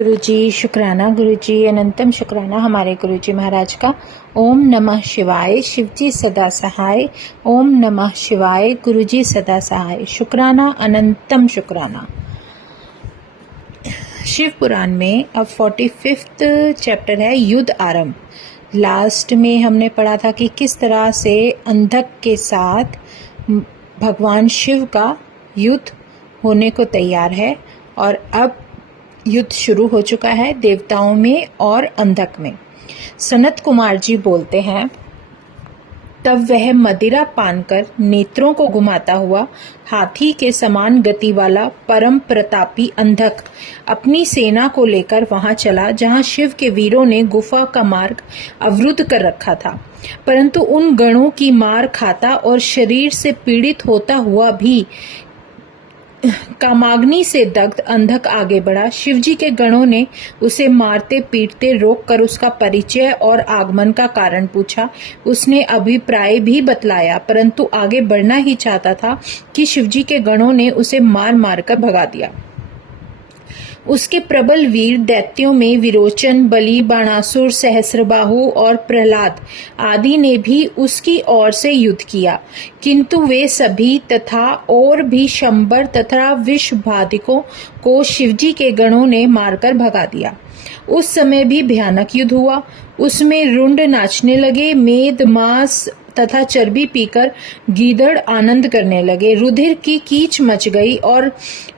गुरुजी शुक्राना, गुरुजी अनंतम शुक्राना हमारे गुरुजी महाराज का। ओम नमः शिवाय, शिवजी सदा सहाय। ओम नमः शिवाय, गुरुजी सदा सहाय। शुक्राना, अनंतम शुक्राना। शिव पुराण में अब 45वां चैप्टर है युद्ध आरंभ। लास्ट में हमने पढ़ा था कि किस तरह से अंधक के साथ भगवान शिव का युद्ध होने को तैयार है, और अब युद्ध शुरू हो चुका है देवताओं में और अंधक में। सनत कुमार जी बोलते हैं, तब वह मदिरा पान कर नेत्रों को घुमाता हुआ हाथी के समान गति वाला परम प्रतापी अंधक अपनी सेना को लेकर वहां चला जहां शिव के वीरों ने गुफा का मार्ग अवरुद्ध कर रखा था। परंतु उन गणों की मार खाता और शरीर से पीड़ित होता हुआ भी कामाग्नि से दग्ध अंधक आगे बढ़ा। शिवजी के गणों ने उसे मारते पीटते रोककर उसका परिचय और आगमन का कारण पूछा। उसने अभिप्राय भी बतलाया, परंतु आगे बढ़ना ही चाहता था कि शिवजी के गणों ने उसे मार मारकर भगा दिया। उसके प्रबल वीर दैत्यों में विरोचन, बलि, बाणासुर, सहस्रबाहु और प्रहलाद आदि ने भी उसकी ओर से युद्ध किया, किंतु वे सभी तथा और भी शंबर तथा विषबाधिकों को शिवजी के गणों ने मारकर भगा दिया। उस समय भी भयानक युद्ध हुआ। उसमें रुंड नाचने लगे, मेद, मांस तथा चर्बी पीकर गीदड़ आनंद करने लगे, रुधिर की कीच मच गई और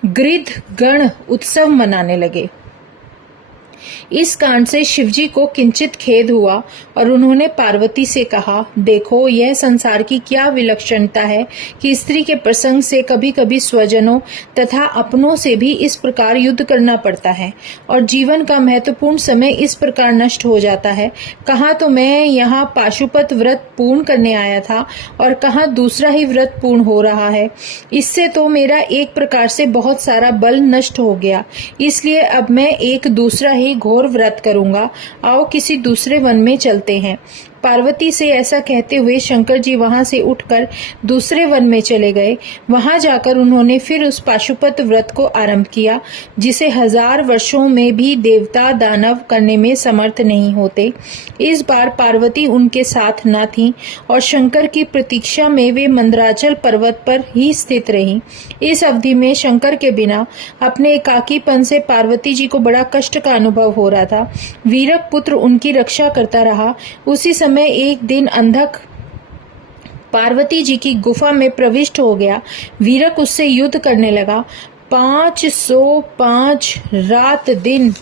गिद्ध गण उत्सव मनाने लगे। इस कांड से शिवजी को किंचित खेद हुआ और उन्होंने पार्वती से कहा, देखो यह संसार की क्या विलक्षणता है कि स्त्री के प्रसंग से कभी कभी स्वजनों तथा अपनों से भी इस प्रकार युद्ध करना पड़ता है और जीवन का महत्वपूर्ण समय इस प्रकार नष्ट हो जाता है। कहाँ तो मैं यहाँ पाशुपत व्रत पूर्ण करने आया था और कहाँ दूसरा ही व्रत पूर्ण हो रहा है। इससे तो मेरा एक प्रकार से बहुत सारा बल नष्ट हो गया, इसलिए अब मैं एक दूसरा ही घोर व्रत करूंगा। आओ किसी दूसरे वन में चलते हैं। पार्वती से ऐसा कहते हुए शंकर जी वहां से उठकर दूसरे वन में चले गए। वहां जाकर उन्होंने फिर उस पाशुपत व्रत को आरंभ किया, जिसे 1000 वर्षों में भी देवता दानव करने में समर्थ नहीं होते। इस बार पार्वती उनके साथ न थी और शंकर की प्रतीक्षा में वे मंदराचल पर्वत पर ही स्थित रहीं। इस अवधि में शंकर के बिना अपने एकाकीपन से पार्वती जी को बड़ा कष्ट का अनुभव हो रहा था। वीरक पुत्र उनकी रक्षा करता रहा। उसी समय एक दिन अंधक पार्वती जी की गुफा में प्रविष्ट हो गया। वीरक उससे युद्ध करने लगा। 505 रात दिन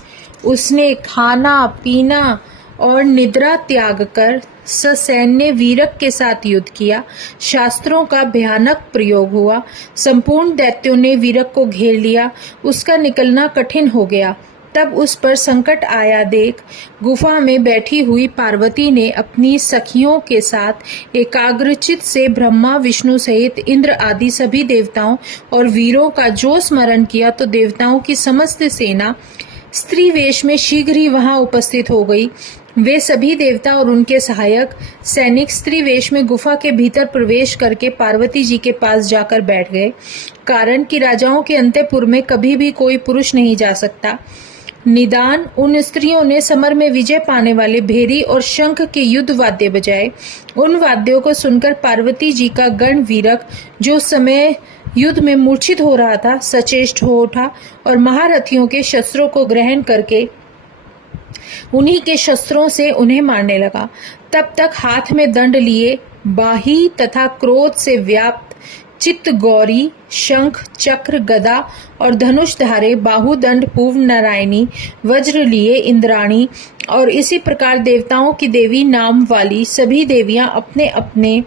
उसने खाना पीना और निद्रा त्याग कर ससैन्य वीरक के साथ युद्ध किया। शास्त्रों का भयानक प्रयोग हुआ। संपूर्ण दैत्यों ने वीरक को घेर लिया। उसका निकलना कठिन हो गया। तब उस पर संकट आया देख गुफा में बैठी हुई पार्वती ने अपनी सखियों के साथ एकाग्रचित से ब्रह्मा विष्णु सहित इंद्र आदि सभी देवताओं और वीरों का जो स्मरण किया, तो देवताओं की समस्त सेना स्त्री वेश में शीघ्र ही वहां उपस्थित हो गई। वे सभी देवता और उनके सहायक सैनिक स्त्री वेश में गुफा के भीतर प्रवेश करके पार्वती जी के पास जाकर बैठ गए। कारण कि राजाओं के अंतःपुर में कभी भी कोई पुरुष नहीं जा सकता। निदान उन स्त्रियों ने समर में विजय पाने वाले भेरी और शंख के युद्ध वाद्य बजाए। उन वाद्यों को सुनकर पार्वती जी का गण वीरक, जो उस समय युद्ध में मूर्छित हो रहा था, सचेष्ट हो उठा और महारथियों के शस्त्रों को ग्रहण करके उन्हीं के शस्त्रों से उन्हें मारने लगा। तब तक हाथ में दंड लिए बाही तथा क्रोध से व्याप्त चित्त गौरी, शंख, चक्र, गदा और धनुष धारे बाहुदंड पूर्व नारायणी, वज्र लिए इंद्राणी और इसी प्रकार देवताओं की देवी नाम वाली सभी देवियां अपने अपने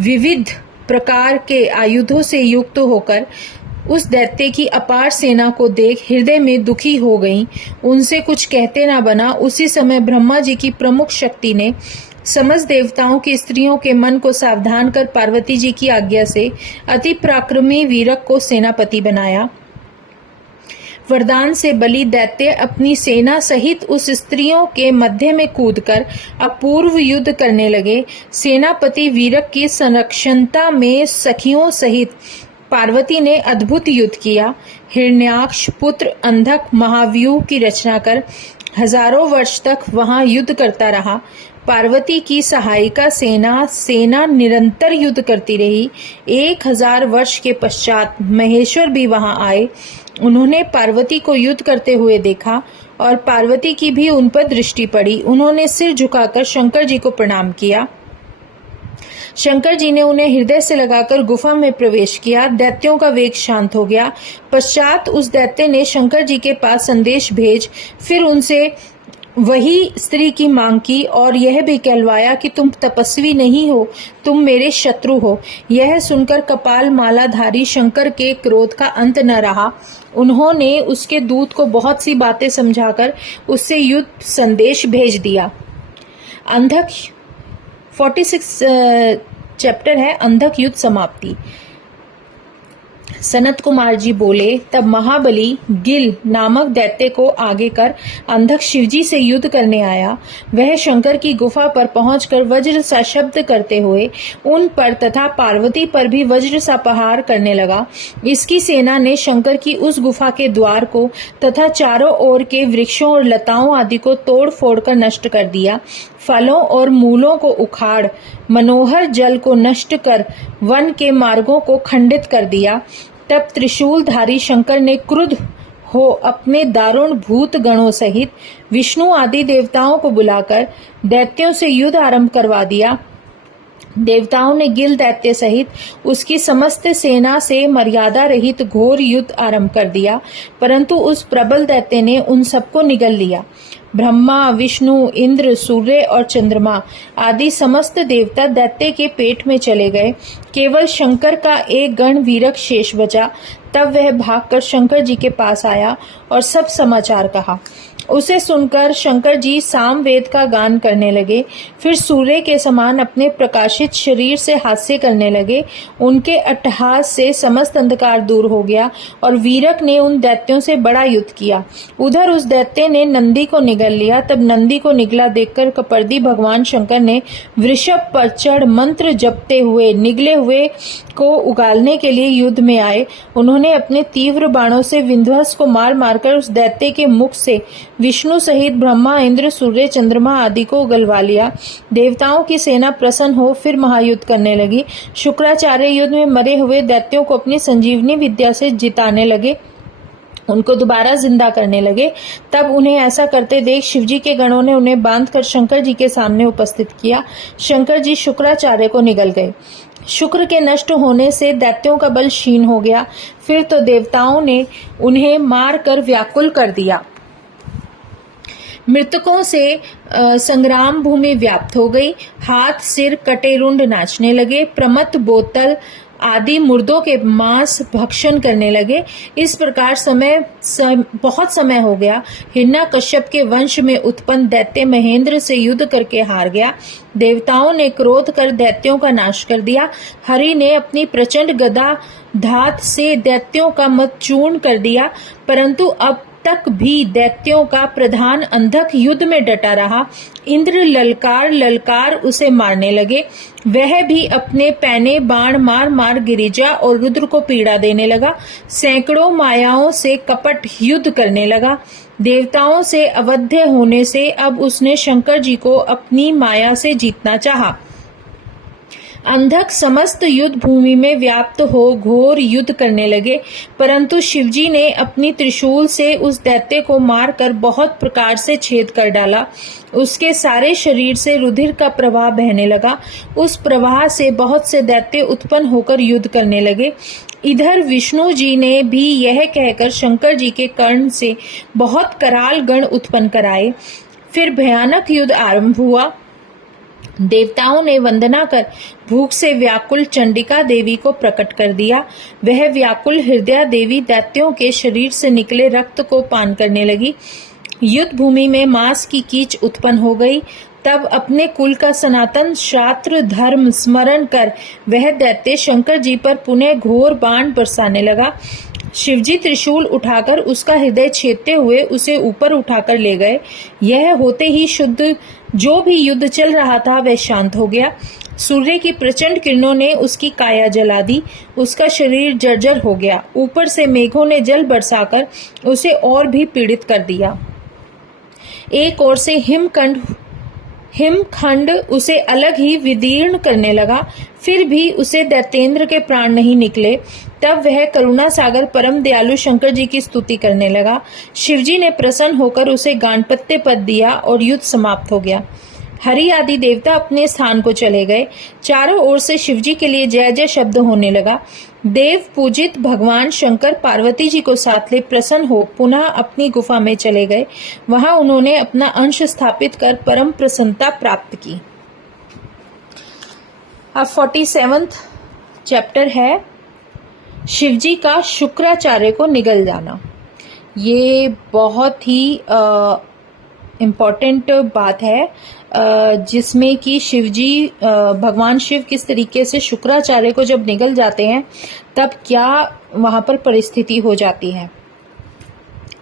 विविध प्रकार के आयुधों से युक्त होकर उस दैत्य की अपार सेना को देख हृदय में दुखी हो गईं। उनसे कुछ कहते ना बना। उसी समय ब्रह्मा जी की प्रमुख शक्ति ने समस्त देवताओं की स्त्रियों के मन को सावधान कर पार्वती जी की आज्ञा से अति पराक्रमी वीरक को सेनापति बनाया। वरदान से बलि दैत्य अपनी सेना सहित उस स्त्रियों के मध्य में कूदकर अपूर्व युद्ध करने लगे। सेनापति वीरक की संरक्षणता में सखियों सहित पार्वती ने अद्भुत युद्ध किया। हिरण्याक्ष पुत्र अंधक महाव्यूह की रचना कर हजारों वर्ष तक वहां युद्ध करता रहा। पार्वती की सहायिका सेना निरंतर युद्ध करती रही। 1000 वर्ष के पश्चात महेश्वर भी वहां आए। उन्होंने पार्वती को युद्ध करते हुए देखा और पार्वती की भी उन पर दृष्टि पड़ी। उन्होंने सिर झुकाकर शंकर जी को प्रणाम किया। शंकर जी ने उन्हें हृदय से लगाकर गुफा में प्रवेश किया। दैत्यों का वेग शांत हो गया। पश्चात उस दैत्य ने शंकर जी के पास संदेश भेज फिर उनसे वही स्त्री की मांग की और यह भी कहलवाया कि तुम तपस्वी नहीं हो, तुम मेरे शत्रु हो। यह सुनकर कपाल मालाधारी शंकर के क्रोध का अंत न रहा। उन्होंने उसके दूत को बहुत सी बातें समझाकर उससे युद्ध संदेश भेज दिया। अंधक 46 चैप्टर है अंधक युद्ध समाप्ति। सनत कुमार जी बोले, तब महाबली गिल नामक दैत्य को आगे कर अंधक शिवजी से युद्ध करने आया। वह शंकर की गुफा पर पहुंचकर वज्र सा शब्द करते हुए उन पर तथा पार्वती पर भी वज्र सा प्रहार करने लगा। इसकी सेना ने शंकर की उस गुफा के द्वार को तथा चारों ओर के वृक्षों और लताओं आदि को तोड़ फोड़ कर नष्ट कर दिया। फलों और मूलों को उखाड़, मनोहर जल को नष्ट कर वन के मार्गों को खंडित कर दिया। तब त्रिशूलधारी शंकर ने क्रुद्ध हो अपने दारुण भूत गणों सहित विष्णु आदि देवताओं को बुलाकर दैत्यों से युद्ध आरंभ करवा दिया। देवताओं ने गिल दैत्य सहित उसकी समस्त सेना से मर्यादा रहित घोर युद्ध आरंभ कर दिया, परंतु उस प्रबल दैत्य ने उन सबको निगल लिया। ब्रह्मा, विष्णु, इंद्र, सूर्य और चंद्रमा आदि समस्त देवता दैत्य के पेट में चले गए। केवल शंकर का एक गण वीरक शेष बचा। तब वह भागकर शंकर जी के पास आया और सब समाचार कहा। उसे सुनकर शंकर जी सामवेद का गान करने लगे। फिर सूर्य के समान अपने प्रकाशित शरीर से हास्य करने लगे। उनके अट्टहास से समस्त अंधकार दूर हो गया और वीरक ने उन दैत्यों से बड़ा युद्ध किया। उधर उस दैत्य ने नंदी को निगल लिया। तब नंदी को निगला देखकर कपर्दी भगवान शंकर ने वृषभ पर चढ़ मंत्र जपते हुए निगले हुए को उगालने के लिए युद्ध में आए। उन्होंने अपने तीव्र बाणों से विंध्वस को मार मारकर उस दैत्य के मुख से विष्णु सहित ब्रह्मा, इंद्र, सूर्य, चंद्रमा आदि को उगलवा लिया। देवताओं की सेना प्रसन्न हो फिर महायुद्ध करने लगी। शुक्राचार्य युद्ध में मरे हुए दैत्यों को अपनी संजीवनी विद्या से जिताने लगे, उनको दोबारा जिंदा करने लगे। तब उन्हें ऐसा करते देख शिवजी के गणों ने उन्हें बांधकर शंकर जी के सामने उपस्थित किया। शंकर जी शुक्राचार्य को निगल गए। शुक्र के नष्ट होने से दैत्यों का बल क्षीण हो गया। फिर तो देवताओं ने उन्हें मारकर व्याकुल कर दिया। मृतकों से संग्राम भूमि व्याप्त हो गई। हाथ सिर कटे रुंड नाचने लगे। प्रमत्त बोतल आदि मुर्दों के मांस भक्षण करने लगे। इस प्रकार बहुत समय हो गया। हिरण्याकश्यप के वंश में उत्पन्न दैत्य महेंद्र से युद्ध करके हार गया। देवताओं ने क्रोध कर दैत्यों का नाश कर दिया। हरि ने अपनी प्रचंड गदा धात से दैत्यों का मत चूर्ण कर दिया, परंतु अब तक भी दैत्यों का प्रधान अंधक युद्ध में डटा रहा। इंद्र ललकार उसे मारने लगे। वह भी अपने पैने बाण मार मार गिरिजा और रुद्र को पीड़ा देने लगा। सैकड़ों मायाओं से कपट युद्ध करने लगा। देवताओं से अवध्य होने से अब उसने शंकर जी को अपनी माया से जीतना चाहा। अंधक समस्त युद्ध भूमि में व्याप्त हो घोर युद्ध करने लगे, परंतु शिवजी ने अपनी त्रिशूल से उस दैत्य को मारकर बहुत प्रकार से छेद कर डाला। उसके सारे शरीर से रुधिर का प्रवाह बहने लगा। उस प्रवाह से बहुत से दैत्य उत्पन्न होकर युद्ध करने लगे। इधर विष्णु जी ने भी यह कहकर शंकर जी के कर्ण से बहुत कराल गण उत्पन्न कराए। फिर भयानक युद्ध आरंभ हुआ। देवताओं ने वंदना कर भूख से व्याकुल चंडिका देवी को प्रकट कर दिया। वह व्याकुल हृदया देवी दैत्यों के शरीर से निकले रक्त को पान करने लगी। युद्ध भूमि में मांस की कीच उत्पन्न हो गई। तब अपने कुल का सनातन शास्त्र धर्म स्मरण कर वह दैत्य शंकर जी पर पुनः घोर बाण बरसाने लगा। शिवजी त्रिशूल उठाकर उसका हृदय छेदते हुए उसे ऊपर उठाकर ले गए। यह होते ही शुद्ध जो भी युद्ध चल रहा था वह शांत हो गया। सूर्य की प्रचंड किरणों ने उसकी काया जला दी, उसका शरीर जर्जर हो गया। ऊपर से मेघों ने जल बरसाकर उसे और भी पीड़ित कर दिया। एक ओर से हिमखंड उसे अलग ही विदीर्ण करने लगा, फिर भी उसे दैत्येंद्र के प्राण नहीं निकले। तब वह करुणा सागर परम दयालु शंकर जी की स्तुति करने लगा। शिवजी ने प्रसन्न होकर उसे गांडपत्य पद दिया और युद्ध समाप्त हो गया। हरि आदि देवता अपने स्थान को चले गए। चारों ओर से शिवजी के लिए जय जय शब्द होने लगा। देव पूजित भगवान शंकर पार्वती जी को साथ ले प्रसन्न हो पुनः अपनी गुफा में चले गए। वहां उन्होंने अपना अंश स्थापित कर परम प्रसन्नता प्राप्त की। अब 47वां चैप्टर है शिवजी का शुक्राचार्य को निगल जाना। ये बहुत ही इम्पोर्टेंट बात है जिसमें कि शिवजी भगवान शिव किस तरीके से शुक्राचार्य को जब निगल जाते हैं तब क्या वहां पर परिस्थिति हो जाती है,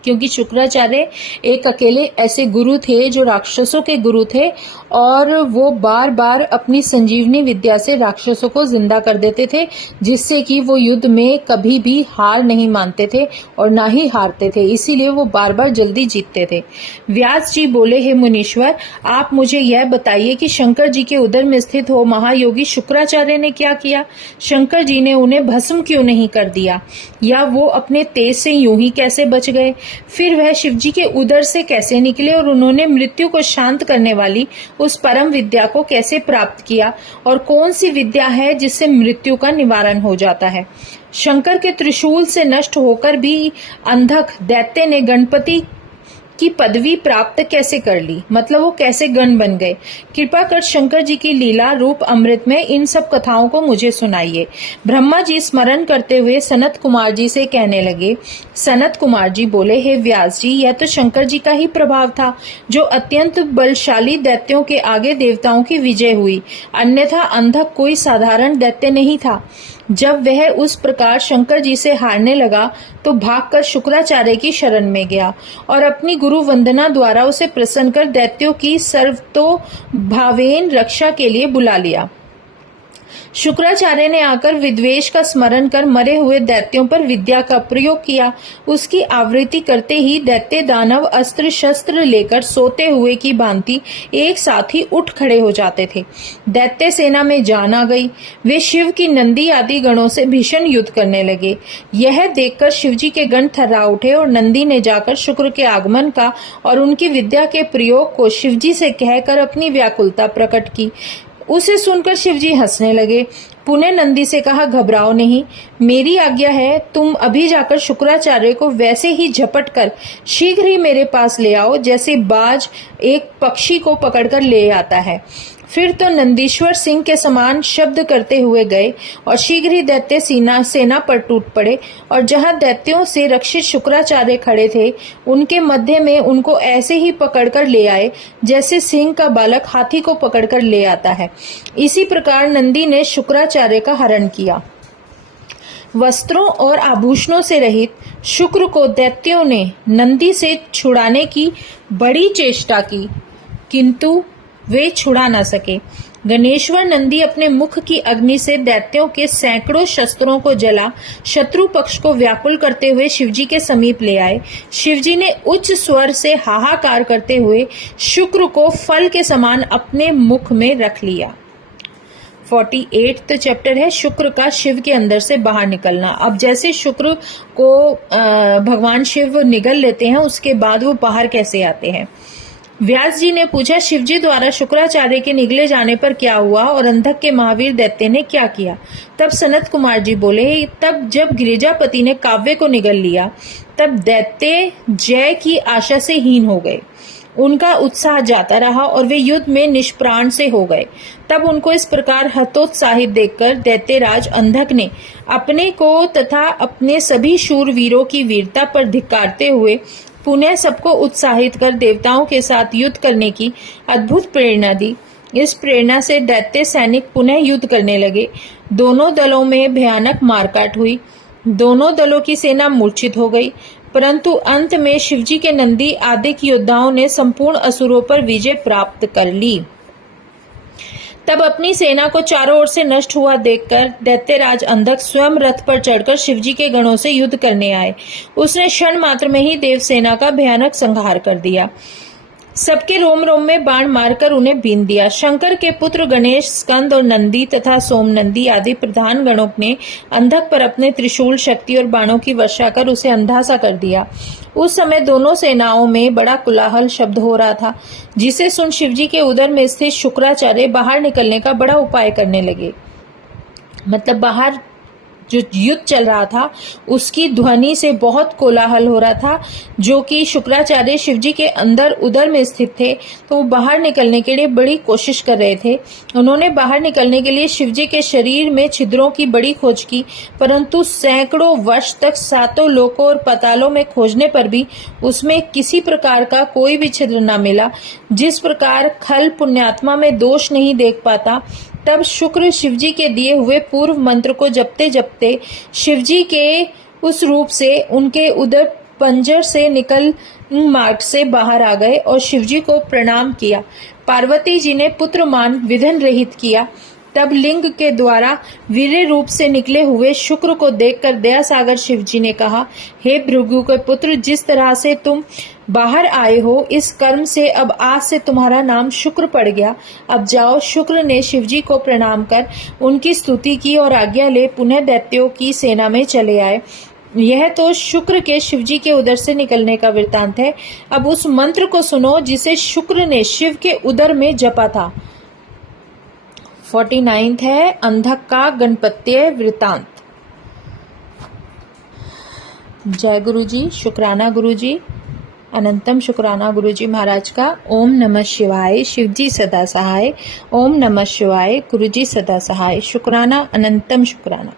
क्योंकि शुक्राचार्य एक अकेले ऐसे गुरु थे जो राक्षसों के गुरु थे और वो बार बार अपनी संजीवनी विद्या से राक्षसों को जिंदा कर देते थे, जिससे कि वो युद्ध में कभी भी हार नहीं मानते थे और ना ही हारते थे, इसीलिए वो बार बार जल्दी जीतते थे। व्यास जी बोले, हे मुनीश्वर, आप मुझे यह बताइए कि शंकर जी के उदर में स्थित हो महायोगी शुक्राचार्य ने क्या किया? शंकर जी ने उन्हें भस्म क्यों नहीं कर दिया, या वो अपने तेज से यूं ही कैसे बच गए? फिर वह शिवजी के उदर से कैसे निकले और उन्होंने मृत्यु को शांत करने वाली उस परम विद्या को कैसे प्राप्त किया, और कौन सी विद्या है जिससे मृत्यु का निवारण हो जाता है? शंकर के त्रिशूल से नष्ट होकर भी अंधक दैत्य ने गणपति की पदवी प्राप्त कैसे कर ली, मतलब वो कैसे गण बन गए? कृपा कर शंकर जी की लीला रूप अमृत में इन सब कथाओं को मुझे सुनाइए। ब्रह्मा जी स्मरण करते हुए सनत कुमार जी से कहने लगे। सनत कुमार जी बोले, हे व्यास जी, यह तो शंकर जी का ही प्रभाव था जो अत्यंत बलशाली दैत्यों के आगे देवताओं की विजय हुई, अन्यथा अंधक कोई साधारण दैत्य नहीं था। जब वह उस प्रकार शंकर जी से हारने लगा तो भागकर शुक्राचार्य की शरण में गया और अपनी गुरु वंदना द्वारा उसे प्रसन्न कर दैत्यों की सर्वतोभावेन रक्षा के लिए बुला लिया। शुक्राचार्य ने आकर विद्वेष का स्मरण कर मरे हुए दैत्यों पर विद्या का प्रयोग किया। उसकी आवृत्ति करते ही दैत्य दानव अस्त्र शस्त्र लेकर सोते हुए की भांति एक साथ ही उठ खड़े हो जाते थे। दैत्य सेना में जान आ गई। वे शिव की नंदी आदि गणों से भीषण युद्ध करने लगे। यह देखकर शिवजी के गण थर्रा उठे और नंदी ने जाकर शुक्र के आगमन का और उनकी विद्या के प्रयोग को शिवजी से कहकर अपनी व्याकुलता प्रकट की। उसे सुनकर शिवजी हंसने लगे। पुनः नंदी से कहा, घबराओ नहीं, मेरी आज्ञा है, तुम अभी जाकर शुक्राचार्य को वैसे ही झपट कर शीघ्र ही मेरे पास ले आओ जैसे बाज एक पक्षी को पकड़कर ले आता है। फिर तो नंदीश्वर सिंह के समान शब्द करते हुए गए और शीघ्र ही दैत्य सेना पर टूट पड़े और जहां दैत्यों से रक्षित शुक्राचार्य खड़े थे उनके मध्य में उनको ऐसे ही पकड़कर ले आए जैसे सिंह का बालक हाथी को पकड़कर ले आता है। इसी प्रकार नंदी ने शुक्राचार्य का हरण किया। वस्त्रों और आभूषणों से रहित शुक्र को दैत्यों ने नंदी से छुड़ाने की बड़ी चेष्टा की, किंतु वे छुड़ा न सके। गणेश्वर नंदी अपने मुख की अग्नि से दैत्यों के सैकड़ों शस्त्रों को जला शत्रु पक्ष को व्याकुल करते हुए शिवजी के समीप ले आए। शिवजी ने उच्च स्वर से हाहाकार करते हुए शुक्र को फल के समान अपने मुख में रख लिया। 48 चैप्टर है शुक्र का शिव के अंदर से बाहर निकलना। अब जैसे शुक्र को भगवान शिव निगल लेते हैं उसके बाद वो बाहर कैसे आते हैं। व्यास जी ने पूछा, शिवजी द्वारा शुक्राचार्य के निगले जाने पर क्या हुआ और अंधक के महावीर दैत्य ने क्या किया? तब सनत कुमार जी बोले, तब जब गिरिजापति ने काव्य को निगल लिया तब दैत्य जय की आशा से हीन हो गए। उनका उत्साह जाता रहा और वे युद्ध में निष्प्राण से हो गए। तब उनको इस प्रकार हतोत्साहित देखकर दैत्यराज अंधक ने अपने को तथा अपने सभी शूरवीरों की वीरता पर धिक्कारते हुए पुनः सबको उत्साहित कर देवताओं के साथ युद्ध करने की अद्भुत प्रेरणा दी। इस प्रेरणा से दैत्य सैनिक पुनः युद्ध करने लगे। दोनों दलों में भयानक मारकाट हुई। दोनों दलों की सेना मूर्छित हो गई, परंतु अंत में शिवजी के नंदी आदि योद्धाओं ने संपूर्ण असुरों पर विजय प्राप्त कर ली। तब अपनी सेना को चारों ओर से नष्ट हुआ देखकर दैत्यराज अंधक स्वयं रथ पर चढ़कर शिवजी के गणों से युद्ध करने आए। उसने क्षण मात्र में ही देवसेना का भयानक संहार कर दिया, सबके रोम रोम में बाण मारकर उन्हें बीन दिया। शंकर के पुत्र गणेश, स्कंद और नंदी तथा सोम नंदी आदि प्रधान गणों ने अंधक पर अपने त्रिशूल, शक्ति और बाणों की वर्षा कर उसे अंधा सा कर दिया। उस समय दोनों सेनाओं में बड़ा कोलाहल शब्द हो रहा था, जिसे सुन शिवजी के उदर में स्थित शुक्राचार्य बाहर निकलने का बड़ा उपाय करने लगे। मतलब बाहर जो युद्ध चल रहा था उसकी ध्वनि से बहुत कोलाहल हो रहा था, जो कि शुक्राचार्य शिवजी के अंदर उदर में स्थित थे, तो वो बाहर निकलने के लिए बड़ी कोशिश कर रहे थे। उन्होंने बाहर निकलने के लिए शिवजी के शरीर में छिद्रों की बड़ी खोज की, परंतु सैकड़ों वर्ष तक सातों लोकों और पतालों में खोजने पर भी उसमें किसी प्रकार का कोई भी छिद्र न मिला। जिस प्रकार खल पुण्यात्मा में दोष नहीं देख पाता, तब शुक्र शिवजी के दिए हुए पूर्व मंत्र को जपते जपते शिवजी के उस रूप से उनके उदर पंजर से निकल मार्ग से बाहर आ गए और शिवजी को प्रणाम किया। पार्वती जी ने पुत्रमान विघ्न रहित किया। तब लिंग के द्वारा वीर्य रूप से निकले हुए शुक्र को देखकर दया सागर शिवजी ने कहा, हे भृगु के पुत्र, जिस तरह से तुम बाहर आए हो, इस कर्म से अब आज से तुम्हारा नाम शुक्र पड़ गया। अब जाओ। शुक्र ने शिवजी को प्रणाम कर उनकी स्तुति की और आज्ञा ले पुनः दैत्यों की सेना में चले आए। यह तो शुक्र के शिवजी के उदर से निकलने का वृत्तांत है। अब उस मंत्र को सुनो जिसे शुक्र ने शिव के उदर में जपा था। 49 है अंधक का गणपत्य वृत्तांत। जय गुरु जी, शुक्राना गुरु जी, अनंतम शुक्राना गुरु जी महाराज का। ओम नमः शिवाय। शिवजी सदा सहाय। ओम नमः शिवाय। गुरु जी सदा सहाय। शुक्राना, अनंतम शुक्राना।